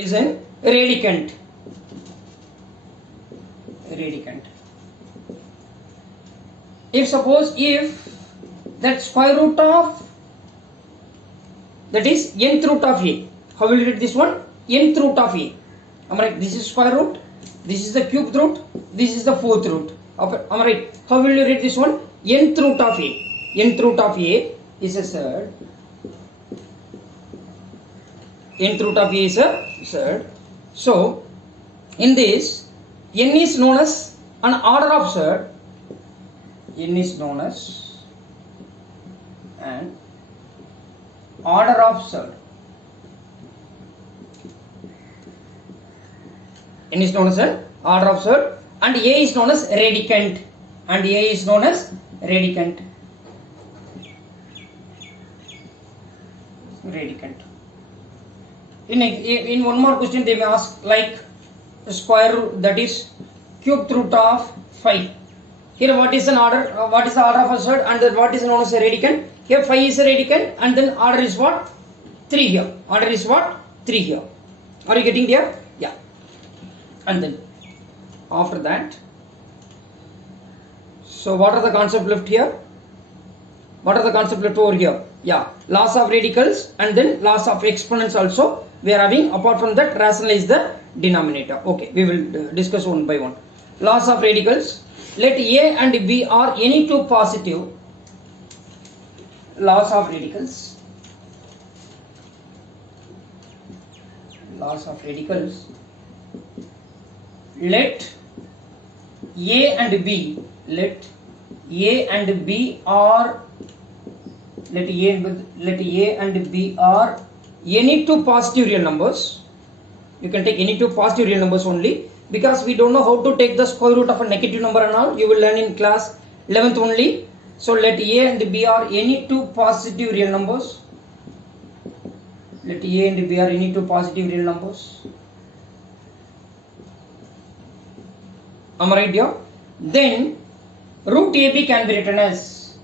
is an radicand. Radicand. If suppose if that square root of that is nth root of a, how will you read this one? Nth root of a. Am I right? This is square root, this is the cubed root, this is the fourth root. Am I right? How will you read this one? Nth root of a. Nth root of a is a surd. Nth root of a is a surd. So in this, n is known as an order of surd. N is known as an order of surd. N is known as an order of surd, and A is known as radicand. And A is known as radicand. Radicand. In one more question they may ask like square root, that is cubed root of 5. Here what is an order? What is the order of a surd, and then what is known as a radicand? Here 5 is a radicand, and then order is what? 3 here. Order is what? 3 here. Are you getting there? Yeah. And then after that, so what are the concept left here? What are the concept left over here? Yeah, laws of radicals and then laws of exponents also we are having. Apart from that, rationalize the denominator. Okay, we will discuss one by one. Laws of radicals. Let A and B are any two positive. Laws of radicals. Laws of radicals. Let A and B. Let A and B are. Let A and B are any two positive real numbers. You can take any two positive real numbers only, because we don't know how to take the square root of a negative number and all. You will learn in class 11th only. So let A and B are any two positive real numbers. Let A and B are any two positive real numbers. Am I right here? Then root AB can be written as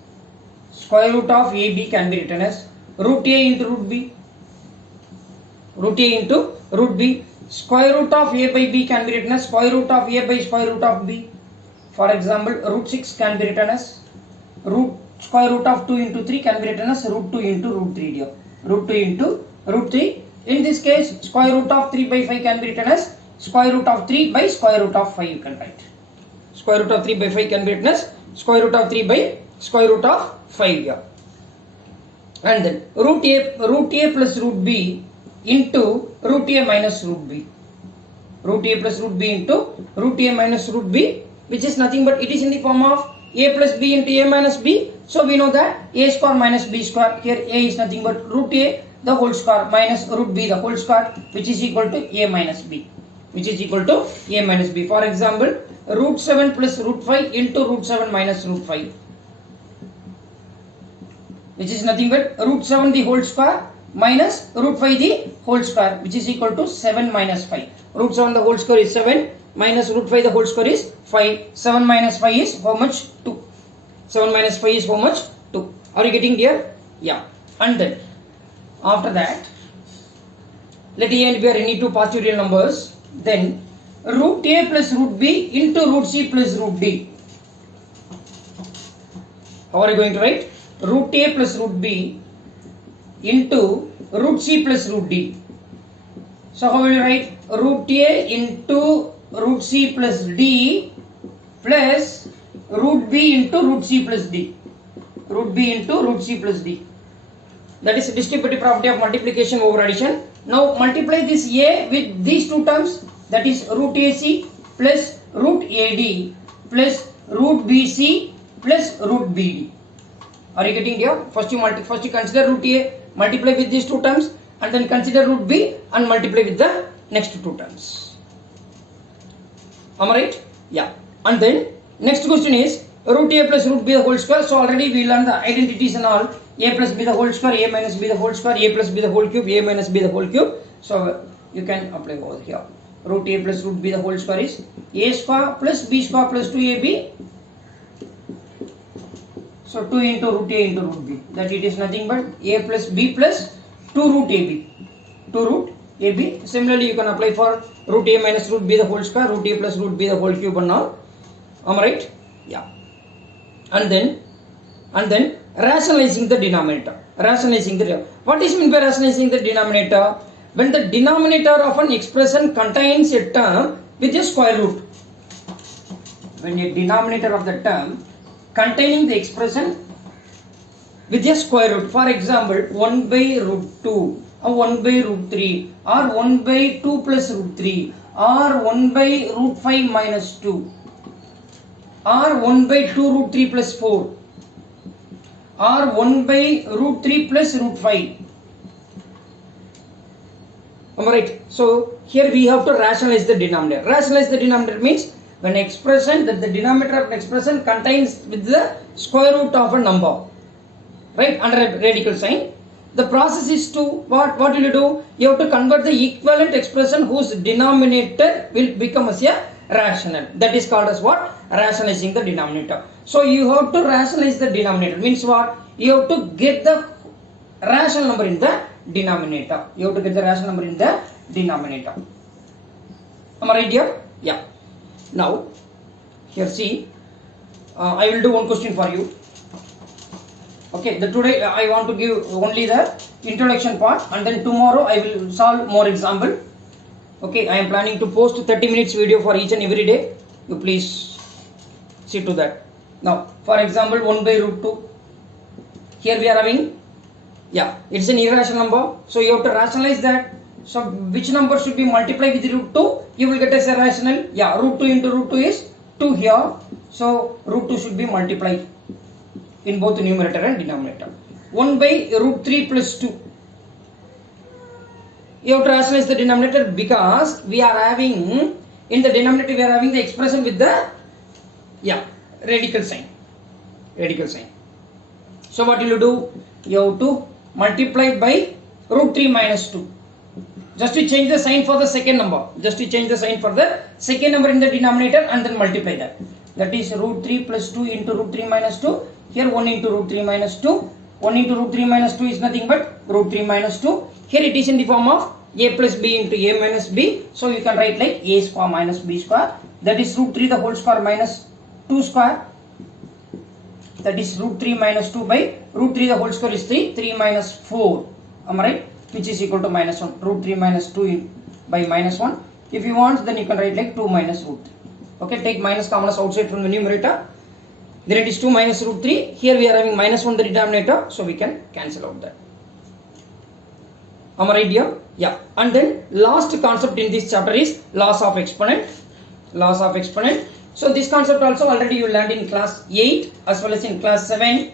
square root of AB can be written as root A into root B. Root A into root B. Square root of A by B can be written as square root of A by square root of B. For example, root 6 can be written as square root of 2 into 3 can be written as root 2 into root 3 here. Root 2 into root 3. In this case, square root of 3 by 5 can be written as square root of 3 by square root of 5 you can write. Square root of 3 by 5 can be written as square root of 3 by square root of 5 here. And then root A plus root B into root A minus root B. Root A plus root B into root A minus root B, which is nothing but it is in the form of A plus B into A minus B. So we know that A square minus B square. Here A is nothing but root A the whole square minus root B the whole square, which is equal to A minus B. Which is equal to A minus B. For example, root 7 plus root 5 into root 7 minus root 5. Which is nothing but root 7 the whole square minus root 5 the whole square, which is equal to 7 minus 5. Root 7 the whole square is 7 minus root 5 the whole square is 5. 7 minus 5 is how much? 2. 7 minus 5 is how much? 2. Are you getting there? Yeah. And then after that, let A and B are any two positive real numbers. Then root A plus root B into root C plus root D. How are you going to write? Root A plus root B into root C plus root D. So how will you write? Root A into root C plus D plus root B into root C plus D. Root B into root C plus D. That is distributive property of multiplication over addition. Now multiply this A with these two terms, that is root AC plus root AD plus root BC plus root BD. Are you getting here? First you consider root A, multiply with these two terms, and then consider root B and multiply with the next two terms. Am I right? Yeah. And then next question is root A plus root B the whole square. So already we learned the identities and all. A plus B the whole square, A minus B the whole square, A plus B the whole cube, A minus B the whole cube. So you can apply over here. Root A plus root B the whole square is A square plus B square plus 2AB. So 2 into root A into root B. That it is nothing but A plus B plus 2 root AB. 2 root AB. Similarly, you can apply for root A minus root B the whole square, root A plus root B the whole cube and all. Am I right? Yeah. And then rationalizing the denominator. What is meant by rationalizing the denominator? When the denominator of an expression contains a term with a square root. When a denominator of the term containing the expression with a square root. For example, 1 by root 2 or 1 by root 3 or 1 by 2 plus root 3 or 1 by root 5 minus 2 or 1 by 2 root 3 plus 4 or 1 by root 3 plus root 5. Alright, so here we have to rationalize the denominator. Rationalize the denominator means when expression, that the denominator of an expression contains with the square root of a number, right, under a radical sign. The process is to, what will you do? You have to convert the equivalent expression whose denominator will become as a rational. That is called as what? Rationalizing the denominator. So you have to rationalize the denominator. Means what? You have to get the rational number in the denominator. You have to get the rational number in the denominator. Am I right here? Yeah. Now, here see, I will do one question for you. Okay, today I want to give only the introduction part, and then tomorrow I will solve more example. Okay, I am planning to post 30 minutes video for each and every day. You please see to that. Now, for example, 1 by root 2. Here we are having, yeah, it's an irrational number. So you have to rationalize that. So which number should be multiplied with root 2? You will get as a rational. Yeah, root 2 into root 2 is 2 here. So root 2 should be multiplied in both numerator and denominator. 1 by root 3 plus 2. You have to rationalize the denominator because we are having, in the denominator we are having the expression with the, yeah, radical sign. So what will you do? You have to multiply by root 3 minus 2. Just to change the sign for the second number. In the denominator and then multiply that. That is root 3 plus 2 into root 3 minus 2. Here 1 into root 3 minus 2. 1 into root 3 minus 2 is nothing but root 3 minus 2. Here it is in the form of a plus b into a minus b. So you can write like a square minus b square. That is root 3 the whole square minus 2 square. That is root 3 minus 2 by root 3 the whole square is 3. 3 minus 4. Am I right? Which is equal to minus 1. Root 3 minus 2 by minus 1. If you want, then you can write like 2 minus root 3. Okay, take minus commonest outside from the numerator. Then it is 2 minus root 3. Here we are having minus 1 the denominator. So we can cancel out that. Am I right here? Yeah. And then last concept in this chapter is loss of exponent. So this concept also already you learned in class 8 as well as in class 7.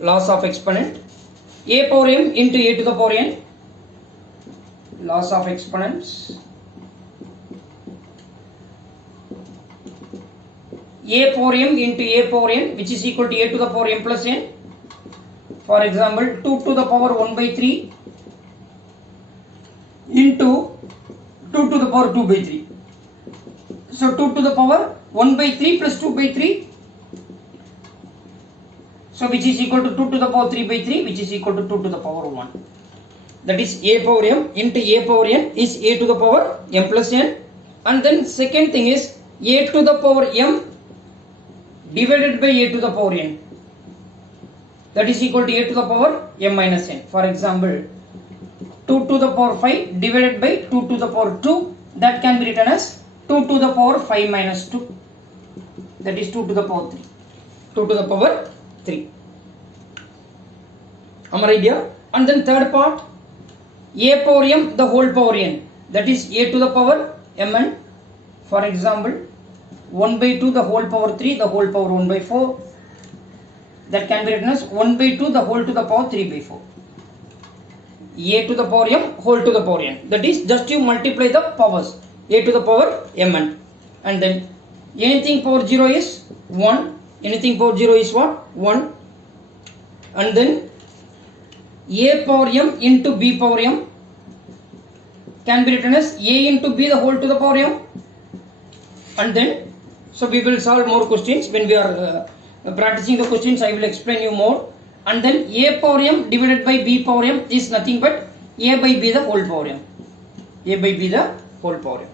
Loss of exponent. A power m into a to the power n. Loss of exponents. A power m into a power n, which is equal to a to the power m plus n. For example, 2 to the power 1 by 3 into 2 to the power 2 by 3. So 2 to the power 1 by 3 plus 2 by 3. So which is equal to 2 to the power 3 by 3, which is equal to 2 to the power 1. That is a power m into a power n is a to the power m plus n. And then second thing is a to the power m divided by a to the power n. That is equal to a to the power m minus n. For example, 2 to the power 5 divided by 2 to the power 2. That can be written as 2 to the power 5 minus 2. That is 2 to the power 3. 2 to the power 3. Am I right here? And then third part, a power m the whole power n. That is a to the power mn. For example, 1 by 2 the whole power 3 the whole power 1 by 4. That can be written as 1 by 2 the whole to the power 3 by 4. A to the power m whole to the power n. That is just you multiply the powers. A to the power mn. And then anything power 0 is 1. Anything power 0 is what? 1. And then a power m into b power m can be written as a into b the whole to the power m. And then So we will solve more questions when we are practicing the questions. I will explain you more. And then a power m divided by b power m is nothing but a by b the whole power m. A by b the whole power m.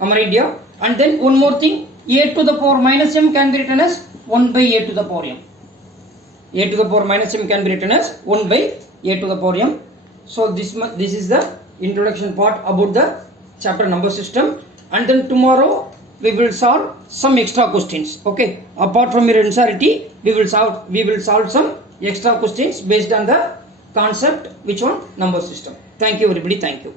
Am I right here? And then one more thing, a to the power minus m can be written as 1 by a to the power m. A to the power minus m can be written as 1 by a to the power m. So this is the introduction part about the chapter number system. And then tomorrow we will solve some extra questions. Okay, apart from your NCERT, we will solve some extra questions based on the concept, which one, number system. Thank you everybody. Thank you.